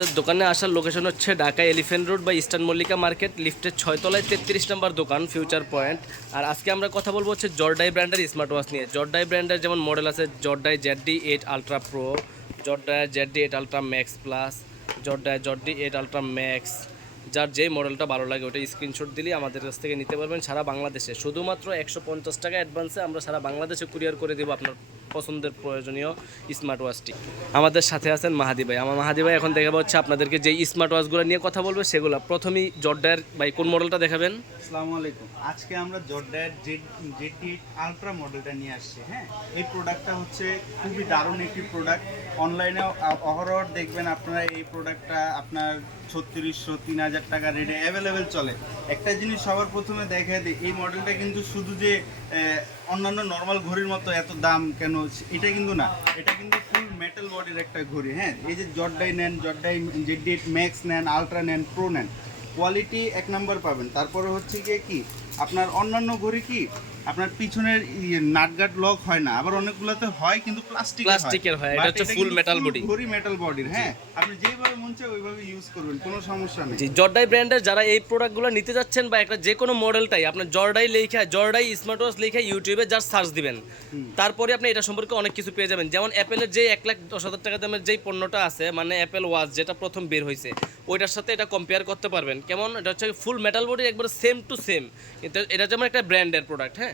দোকানে আসার লোকেশন হচ্ছে ঢাকা এলিফেন্ট রোড বা ইস্টার্ন মল্লিকা মার্কেট লিফটের ছয়তলায় তেত্রিশ নম্বর দোকান ফিউচার পয়েন্ট আর আজকে আমরা কথা বলব হচ্ছে জর্ডাই ব্র্যান্ডের স্মার্ট ওয়াচ নিয়ে। জর্ডাই ব্র্যান্ডের যেমন মডেল আছে Zordai Z D eight ultra pro Zordai Z D eight ultra max plus Zordai D eight ultra max যার যেই মডেলটা ভালো লাগে ওটা স্ক্রিনশট দিলে আমাদের কাছ থেকে নিতে পারবেন সারা বাংলাদেশে। শুধুমাত্র একশো পঞ্চাশ টাকা অ্যাডভান্সে আমরা সারা বাংলাদেশে কুরিয়ার করে দেবো আপনার পছন্দের প্রয়োজনীয় স্মার্ট ওয়াচটি আমাদের সাথে আছেন মাহাদি ভাই। আমার মাহাদি ভাই এখন দেখাবো হচ্ছে আপনাদেরকে যে স্মার্ট ওয়াচগুলো নিয়ে কথা বলবে সেগুলো। প্রথমেই জর্ডার ভাই, কোন মডেলটা দেখাবেন? আসসালামু আলাইকুম। আজকে আমরা জর্ডার জেডটি আলট্রা মডেলটা নিয়ে আসছি হ্যাঁ? এই প্রোডাক্টটা হচ্ছে খুবই দারুণ একটি প্রোডাক্ট অনলাইনে অহরহ দেখবেন আপনারা এই প্রোডাক্টটা আপনার ছত্রিশশো, তিন হাজার টাকা রেটে অ্যাভেলেবেল চলে। একটা জিনিস সবার প্রথমে দেখা দিই, এই মডেলটা কিন্তু শুধু যে অন্যান্য নর্মাল ঘড়ির মতো এত দাম কেন, এটা কিন্তু না। এটা কিন্তু ফুল মেটাল বডির একটা ঘড়ি হ্যাঁ? এই যে জর্ডাই নেন, জর্ডাই জেডি ম্যাক্স নেন আলট্রা নেন প্রো নেন কোয়ালিটি এক নাম্বার পাবেন। তারপরে হচ্ছে গিয়ে কি, আপনার অন্যান্য ঘড়ি কি আপনার পিছনের নাটগাট লক হয় না আবার অনেকগুলোতে হয় কিন্তু প্লাস্টিক প্লাস্টিকের হয়, এটা হচ্ছে ফুল মেটাল বডি ঘড়ি মেটাল বডির হ্যাঁ? আপনি যেভাবে মন চায় ওইভাবে ইউজ করবেন কোনো সমস্যা নেই। জি জর্ডাই ব্র্যান্ডের যারা এই প্রোডাক্টগুলো নিতে যাচ্ছেন বা একটা যে কোনো মডেলটাই আপনার জর্ডাই লেখা জর্ডাই স্মার্ট ওয়াচ লেখা ইউটিউবে যার সার্চ দিবেন। তারপরে আপনি এটা সম্পর্কে অনেক কিছু পেয়ে যাবেন। যেমন অ্যাপেলের যে এক লাখ দশ হাজার টাকা দামের যেই পণ্যটা আছে মানে অ্যাপেল ওয়াচ যেটা প্রথম বের হয়েছে ওইটার সাথে এটা কম্পেয়ার করতে পারবেন। কেমন? এটা হচ্ছে ফুল মেটাল বডি একবার সেম টু সেম এটা যেমন একটা ব্র্যান্ডের প্রোডাক্ট হ্যাঁ?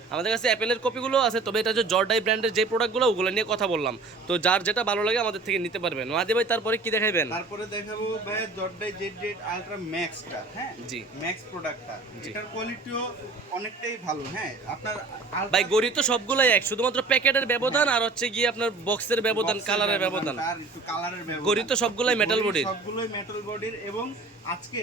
আমাদের কাছে অ্যাপেলের কপিগুলো আছে তবে এটা হচ্ছে জর্ডাই ব্র্যান্ডের যে প্রোডাক্টগুলো ওগুলো নিয়ে কথা বললাম। তো যার যেটা ভালো লাগে আমাদের থেকে নিতে পারবেন। মাদি ভাই তারপরে কি দেখাবেন তারপরে দেখাবো ভাই জর্ডাই জেড জেড আলট্রা ম্যাক্সটা হ্যাঁ? জি। ম্যাক্স প্রোডাক্টটা এটার কোয়ালিটিও অনেকটাই ভালো হ্যাঁ? আপনার ভাই গড়ি তো সবগুলাই এক শুধুমাত্র প্যাকেটের ব্যবধান আর হচ্ছে গিয়ে আপনার বক্সের ব্যবধান কালারের ব্যবধান আর একটু কালারের ব্যবধান। গড়ি তো সবগুলাই মেটাল body-র। সবগুলোই মেটাল বডির এবং আজকে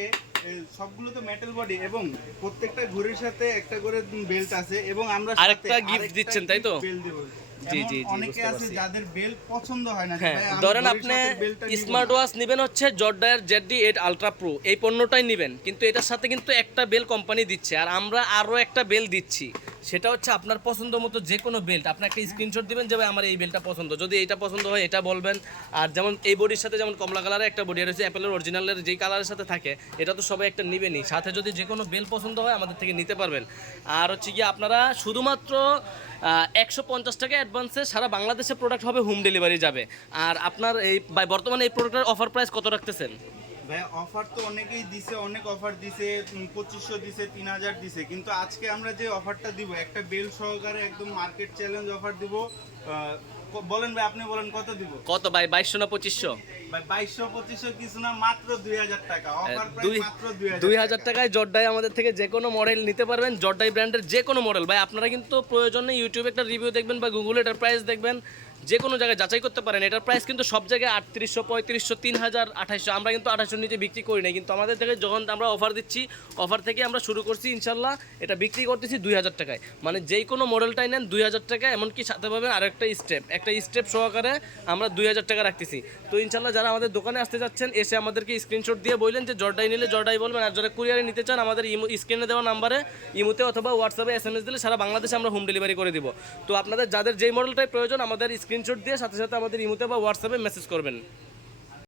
সবগুলো তো মেটাল বডি এবং প্রত্যেকটা ঘড়ির সাথে একটা করে বেল্ট আছে এবং আমরা আরেকটা গিফট দিচ্ছেন, তাই তো? জি, জি, জি, অনেকে আছে যাদের বেল্ট পছন্দ হয় না ধরেন আপনি স্মার্ট ওয়াচ নেবেন হচ্ছে জর্ডার Z D eight ultra pro এই পণ্যটাই নেবেন কিন্তু এটার সাথে কিন্তু একটা বেল কোম্পানি দিচ্ছে আর আমরা আরও একটা বেল দিচ্ছি। সেটা হচ্ছে আপনার পছন্দ মতো যে কোনো বেল্ট আপনি একটা স্ক্রিনশট দিবেন যে আমার এই বেল্টটা পছন্দ। যদি এটা পছন্দ হয়, এটা বলবেন। আর যেমন এই বডির সাথে যেমন কমলা কালারের একটা বডি রয়েছে অ্যাপেলের অরিজিনালের যেই কালারের সাথে থাকে, এটা তো সবাই একটা নেবেনই। সাথে যদি যে কোনো বেল্ট পছন্দ হয়, আমাদের থেকে নিতে পারবেন। আর হচ্ছে কি আপনারা শুধুমাত্র একশো পঞ্চাশ টাকা অ্যাডভান্সে সারা বাংলাদেশে প্রোডাক্ট হবে হোম ডেলিভারি যাবে। আর আপনার এই বর্তমানে এই প্রোডাক্টের অফার প্রাইস কত রাখতেছেন? ভাই অফার তো অনেকেই দিছে অনেক অফার দিছে পঁচিশশো দিছে তিন হাজার দিছে। কিন্তু আজকে আমরা যে অফারটা দিব একটা বেল সহকারে একদম মার্কেট চ্যালেঞ্জ অফার দিব বলেন ভাই আপনি বলেন কত দিব? কত ভাই বাইশশো না পঁচিশশো? ভাই বাইশশো পঁচিশশো কিছু না মাত্র দুই হাজার টাকা। অফার দুই প্রাইস মাত্র দুই দুই হাজার টাকায় জর্ডাই আমাদের থেকে যে কোনো মডেল নিতে পারবেন জর্ডাই ব্র্যান্ডের যে কোনো মডেল ভাই আপনারা কিন্তু প্রয়োজনে ইউটিউবে একটা রিভিউ দেখবেন বা গুগলে এটার প্রাইস দেখবেন। যে কোনো জায়গায় যাচাই করতে পারেন, এটার প্রাইস কিন্তু সব জায়গায় আটত্রিশশো, পঁয়ত্রিশশো তিন হাজার আঠাইশশো। আমরা কিন্তু আঠাশশোর নিচে বিক্রি করি না কিন্তু আমাদের থেকে যখন আমরা অফার দিচ্ছি অফার থেকে আমরা শুরু করছি, ইনশাল্লাহ এটা বিক্রি করতেছি দুই হাজার টাকায়। মানে যেই কোনো মডেলটাই নেন দুই হাজার টাকা, এমনকি সাথে পাবেন আরেকটা স্টেপ একটা স্টেপ সহকারে আমরা দুই হাজার টাকা রাখতেছি। তো ইনশাল্লাহ যারা আমাদের দোকানে আসতে যাচ্ছেন, এসে আমাদেরকে স্ক্রিনশট দিয়ে বললেন যে জর্ডাই নিলে জর্ডাই বলবেন, আর যারা কুরিয়ারে নিতে চান, আমাদের ইমো স্ক্রিনে দেওয়া নাম্বারে ইমোতে অথবা হোয়াটসঅ্যাপে এস এম এস দিলে সারা বাংলাদেশে আমরা হোম ডেলিভারি করে দিব। তো আপনাদের যাদের যেই মডেলটাই প্রয়োজন, আমাদের স্ক্রিনশট দিয়ে সাথে সাথে আমাদের ইমোতে বা হোয়াটসঅ্যাপে মেসেজ করবেন।